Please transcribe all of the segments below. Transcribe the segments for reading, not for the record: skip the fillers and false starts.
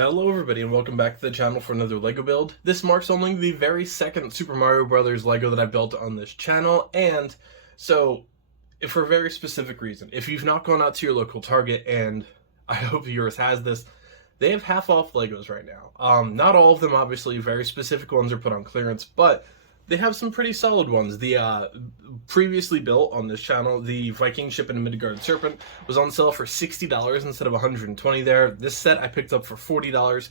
Hello everybody and welcome back to the channel for another LEGO build. This marks only the very second Super Mario Bros. LEGO that I built on this channel, and so for a very specific reason. If you've not gone out to your local Target, and I hope yours has this, they have half off LEGOs right now. Not all of them, obviously, very specific ones are put on clearance, but they have some pretty solid ones. The previously built on this channel, the Viking ship and Midgard Serpent was on sale for $60 instead of $120 there. This set I picked up for $40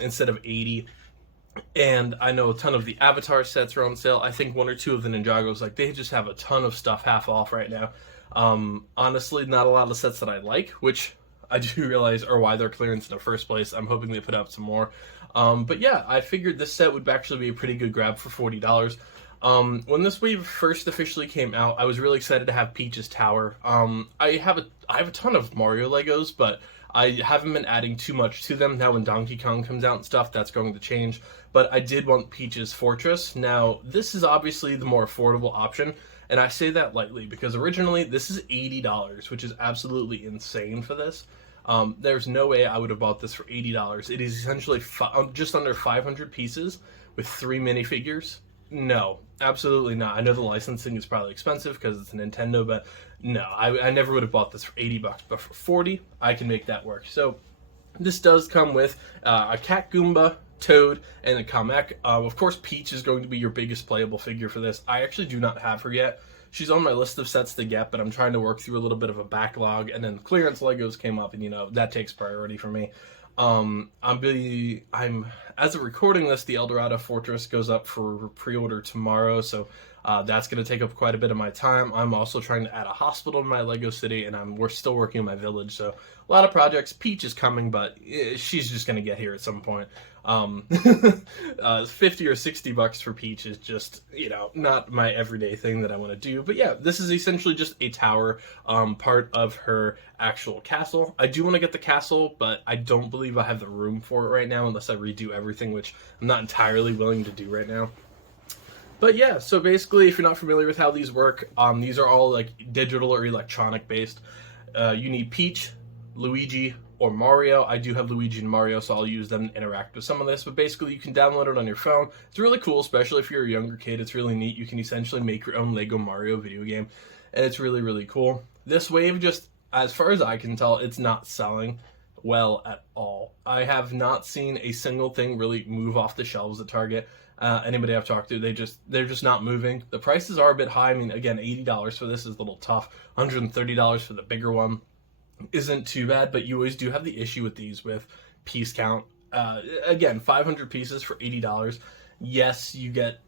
instead of $80. And I know a ton of the Avatar sets are on sale. I think one or two of the Ninjagos, like, they just have a ton of stuff half off right now. Honestly, not a lot of sets that I like, which I do realize are why they're clearance in the first place. I'm hoping they put out some more. But yeah, I figured this set would actually be a pretty good grab for $40. When this wave first officially came out, I was really excited to have Peach's Tower. I have a ton of Mario Legos, but I haven't been adding too much to them. Now when Donkey Kong comes out and stuff, that's going to change. But I did want Peach's Fortress. Now, this is obviously the more affordable option, and I say that lightly because originally this is $80, which is absolutely insane for this. There's no way I would have bought this for $80. It is essentially just under 500 pieces with 3 minifigures. No, absolutely not. I know the licensing is probably expensive because it's a Nintendo, but no, I never would have bought this for $80, but for 40, I can make that work. So this does come with a Cat Goomba, Toad, and a Kamek. Of course, Peach is going to be your biggest playable figure for this. I actually do not have her yet. She's on my list of sets to get, but I'm trying to work through a little bit of a backlog, and then clearance Legos came up, and you know, that takes priority for me. As of recording this, the Eldorado Fortress goes up for pre-order tomorrow, so that's going to take up quite a bit of my time. I'm also trying to add a hospital in my Lego city, and we're still working on my village, so a lot of projects. Peach is coming, but she's just going to get here at some point. 50 or 60 bucks for Peach is just, you know, not my everyday thing that I want to do. But yeah, this is essentially just a tower, part of her actual castle. I do want to get the castle, but I don't believe I have the room for it right now unless I redo everything, which I'm not entirely willing to do right now. But yeah, so basically, if you're not familiar with how these work, these are all like digital or electronic based. You need Peach, Luigi, or Mario. I do have Luigi and Mario, so I'll use them to interact with some of this, but basically you can download it on your phone. It's really cool, especially if you're a younger kid. It's really neat. You can essentially make your own Lego Mario video game, and it's really, really cool. This wave, just as far as I can tell, it's not selling well at all. I have not seen a single thing really move off the shelves at Target. Anybody I've talked to, they're just not moving. The prices are a bit high. I mean, again, $80 for this is a little tough. $130 for the bigger one isn't too bad, but you always do have the issue with these with piece count. Again, 500 pieces for $80. Yes, you get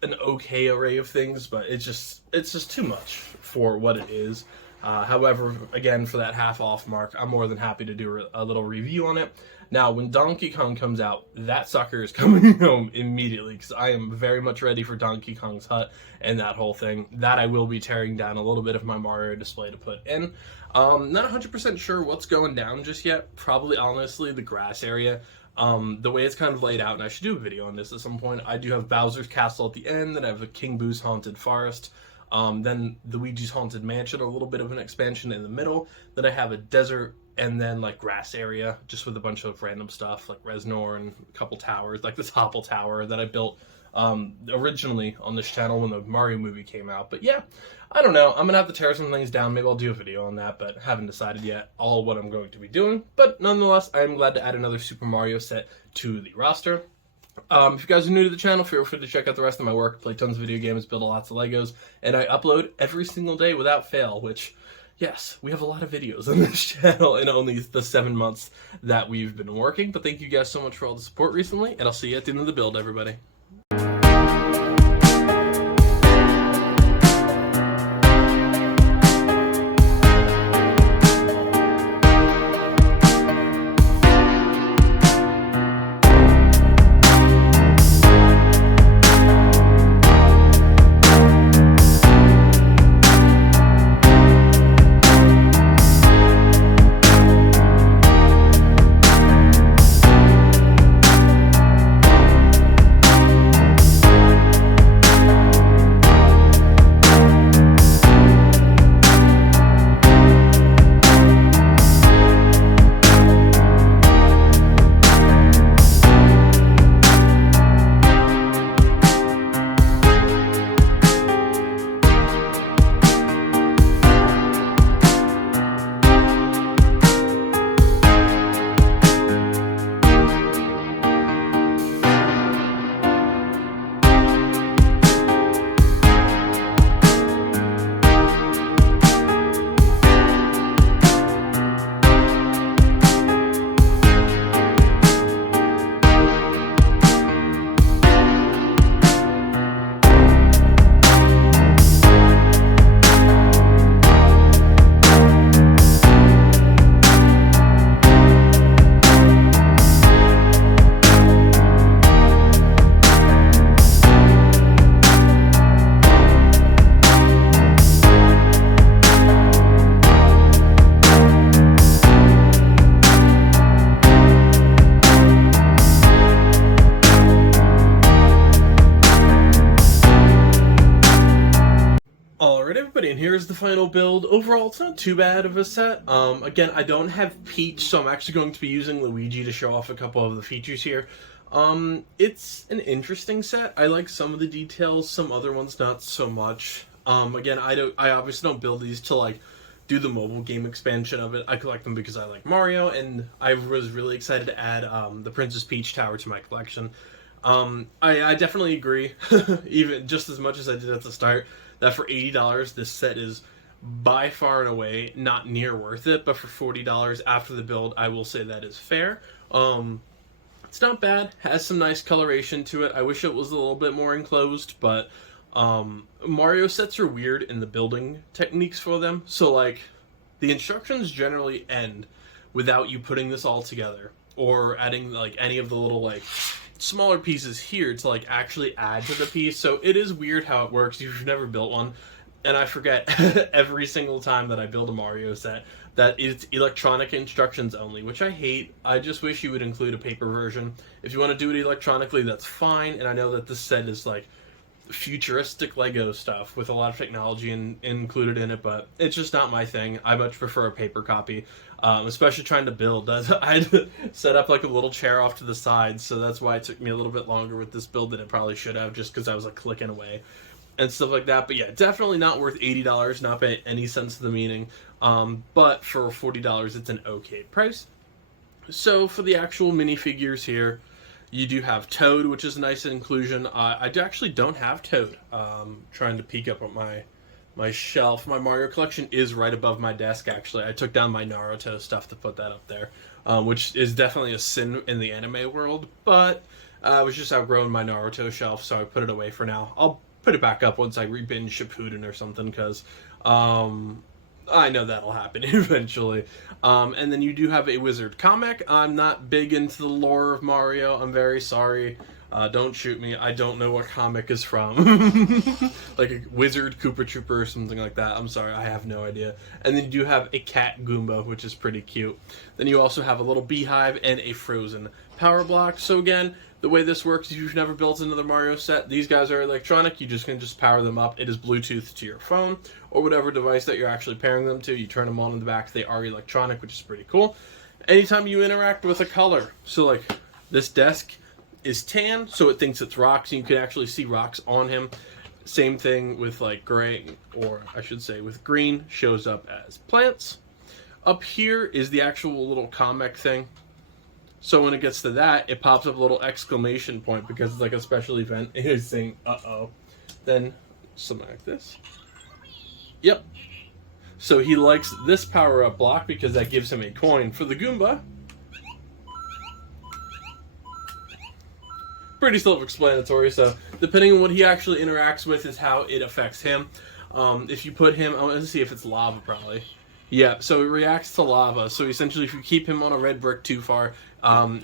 an okay array of things, but it's just too much for what it is. However, again, for that half off mark, I'm more than happy to do a little review on it. Now, when Donkey Kong comes out, that sucker is coming home immediately because I am very much ready for Donkey Kong's hut and that whole thing. That I will be tearing down a little bit of my Mario display to put in. Not 100% sure what's going down just yet. Probably, honestly, the grass area. The way it's kind of laid out, and I should do a video on this at some point, I do have Bowser's Castle at the end, then I have a King Boo's Haunted Forest. Then Luigi's Haunted Mansion, a little bit of an expansion in the middle. Then I have a desert and then like grass area, just with a bunch of random stuff like Reznor and a couple towers, like the Topple Tower that I built originally on this channel when the Mario movie came out. But yeah, I don't know. I'm gonna have to tear some things down. Maybe I'll do a video on that, but haven't decided yet all what I'm going to be doing. But nonetheless, I'm glad to add another Super Mario set to the roster. If you guys are new to the channel, feel free to check out the rest of my work. Play tons of video games, build lots of Legos, and I upload every single day without fail, which, yes, we have a lot of videos on this channel in only the 7 months that we've been working. But thank you guys so much for all the support recently, and I'll see you at the end of the build, everybody. and here's the final build. Overall, it's not too bad of a set. Again, I don't have Peach, so I'm actually going to be using Luigi to show off a couple of the features here. It's an interesting set. I like some of the details, some other ones not so much. Again, I obviously don't build these to like do the mobile game expansion of it. I collect them because I like Mario, and I was really excited to add the Princess Peach Tower to my collection. I definitely agree, even just as much as I did at the start, that for $80 this set is by far and away not near worth it, but for $40 after the build, I will say that is fair. It's not bad, has some nice coloration to it. I wish it was a little bit more enclosed, but Mario sets are weird in the building techniques for them. So like the instructions generally end without you putting this all together or adding like any of the little like smaller pieces here to like actually add to the piece. So it is weird how it works if you've never built one. And I forget every single time that I build a Mario set that it's electronic instructions only, which I hate. I just wish you would include a paper version. If you want to do it electronically, that's fine. And I know that this set is like futuristic Lego stuff with a lot of technology included in it, but it's just not my thing. I much prefer a paper copy, especially trying to build. I had to set up like a little chair off to the side, so that's why it took me a little bit longer with this build than it probably should have, just because I was like clicking away and stuff like that. But yeah, definitely not worth $80, not by any sense of the meaning. But for $40, it's an okay price. So for the actual minifigures here, you do have Toad, which is a nice inclusion. I actually don't have Toad. Trying to peek up at my shelf. My Mario collection is right above my desk, actually. I took down my Naruto stuff to put that up there, which is definitely a sin in the anime world, but I was just outgrowing my Naruto shelf, so I put it away for now. I'll put it back up once I rebinge Shippuden or something, because I know that'll happen eventually. And then you do have a Wizard comic. I'm not big into the lore of Mario. I'm very sorry. Don't shoot me. I don't know what comic is from. Like a Wizard Koopa Trooper or something like that. I'm sorry. I have no idea. And then you do have a cat Goomba, which is pretty cute. Then you also have a little beehive and a frozen power block. So again, the way this works, if you've never built another Mario set, these guys are electronic. You just can power them up. It is Bluetooth to your phone or whatever device that you're actually pairing them to. You turn them on in the back. They are electronic, which is pretty cool. Anytime you interact with a color, so like this desk is tan, so it thinks it's rocks, and you can actually see rocks on him. Same thing with like gray, or I should say with green, shows up as plants. Up here is the actual little comic thing. So when it gets to that, it pops up a little exclamation point because it's like a special event. It is saying, uh-oh. Then something like this. Yep. So he likes this power-up block because that gives him a coin. For the Goomba, pretty self-explanatory. So depending on what he actually interacts with is how it affects him. If you put him, I want to see if it's lava probably. Yeah, so it reacts to lava. So essentially if you keep him on a red brick too far,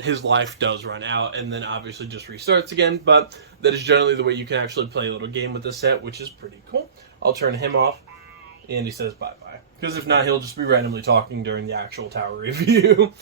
his life does run out and then obviously just restarts again. But that is generally the way you can actually play a little game with this set, which is pretty cool. I'll turn him off and he says bye-bye. Because if not, he'll just be randomly talking during the actual tower review.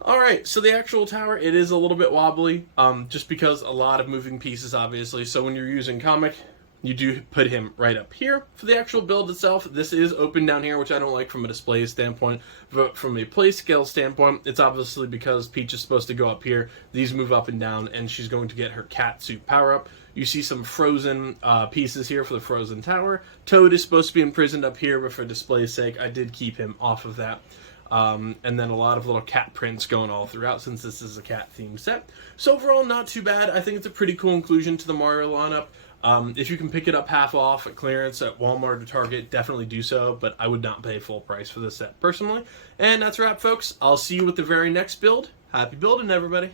Alright, so the actual tower, it is a little bit wobbly, just because a lot of moving pieces, obviously. So when you're using comic, you do put him right up here. For the actual build itself, this is open down here, which I don't like from a display standpoint, but from a play scale standpoint, it's obviously because Peach is supposed to go up here, these move up and down, and she's going to get her cat suit power up. You see some frozen pieces here for the frozen tower. Toad is supposed to be imprisoned up here, but for display's sake, I did keep him off of that. And then a lot of little cat prints going all throughout since this is a cat themed set. So overall, not too bad. I think it's a pretty cool inclusion to the Mario lineup. If you can pick it up half off at clearance at Walmart or Target, definitely do so, but I would not pay full price for this set personally. And that's a wrap, folks. I'll see you with the very next build. Happy building, everybody.